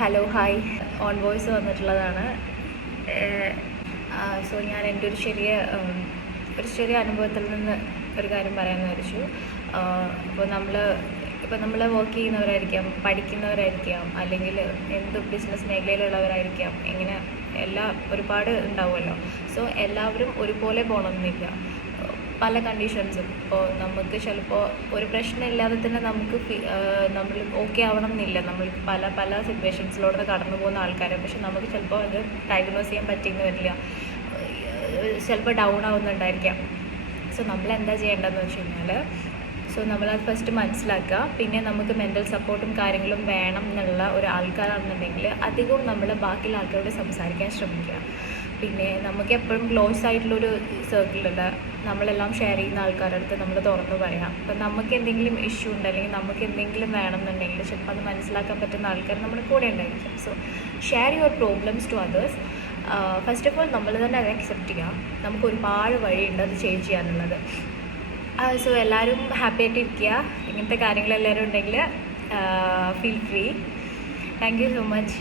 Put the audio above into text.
Hello hi on voice വന്നിട്ടുള്ളതാണ്. So ഞാൻ എൻ്റെ ഒരു ചെറിയ അനുഭവത്തിൽ നിന്ന് ഒരു കാര്യം പറയാമെന്ന് വിചാരിച്ചു. ഇപ്പോൾ നമ്മൾ വർക്ക് ചെയ്യുന്നവരായിരിക്കാം, പഠിക്കുന്നവരായിരിക്കാം, അല്ലെങ്കിൽ എന്ത് ബിസിനസ് മേഖലയിലുള്ളവരായിരിക്കാം, ഇങ്ങനെ ഒരുപാട് ഉണ്ടാവുമല്ലോ. സോ എല്ലാവരും ഒരുപോലെ പോകണമെന്നില്ല. പല കണ്ടീഷൻസും ഇപ്പോൾ നമുക്ക് ചിലപ്പോൾ ഒരു പ്രശ്നമില്ലാതെ തന്നെ നമ്മൾ ഓക്കെ ആവണം എന്നില്ല. നമ്മൾ പല സിറ്റുവേഷൻസിലൂടെ കടന്നു പോകുന്ന ആൾക്കാരാണ്. പക്ഷെ നമുക്ക് ചിലപ്പോൾ അത് ഡയഗ്നോസ് ചെയ്യാൻ പറ്റിയെന്ന് വരില്ല, ചിലപ്പോൾ ഡൗൺ ആവുന്നുണ്ടായിരിക്കാം. സോ നമ്മൾ എന്താ ചെയ്യേണ്ടതെന്ന് വെച്ച് കഴിഞ്ഞാൽ, നമ്മളത് ഫസ്റ്റ് മനസ്സിലാക്കുക. പിന്നെ നമുക്ക് മെൻ്റൽ സപ്പോർട്ടും കാര്യങ്ങളും വേണം എന്നുള്ള ഒരു ആൾക്കാരാണെന്നുണ്ടെങ്കിൽ അധികവും നമ്മൾ ബാക്കിയുള്ള ആൾക്കാരോട് സംസാരിക്കാൻ ശ്രമിക്കുക. പിന്നെ നമുക്ക് എപ്പോഴും ക്ലോസ് ആയിട്ടുള്ളൊരു സർക്കിളിൽ നമ്മളെല്ലാം ഷെയർ ചെയ്യുന്ന ആൾക്കാരുടെ അടുത്ത് നമ്മൾ തുറന്നു പറയാം. അപ്പം നമുക്ക് എന്തെങ്കിലും ഇഷ്യൂ ഉണ്ട്, അല്ലെങ്കിൽ നമുക്ക് എന്തെങ്കിലും വേണമെന്നുണ്ടെങ്കിൽ ചിലപ്പോൾ അത് മനസ്സിലാക്കാൻ പറ്റുന്ന ആൾക്കാർ നമ്മുടെ കൂടെ ഉണ്ടായിരിക്കും. So share your problems to others. First of all നമ്മൾ തന്നെ അത് അക്സെപ്റ്റ് ചെയ്യാം. നമുക്ക് ഒരുപാട് വഴിയുണ്ട് അത് ചേഞ്ച് ചെയ്യാനുള്ളത്. സോ എല്ലാവരും ഹാപ്പി ആയിട്ടിരിക്കുക. ഇങ്ങനത്തെ കാര്യങ്ങളെല്ലാവരും ഉണ്ടെങ്കിൽ feel free. Thank you so much.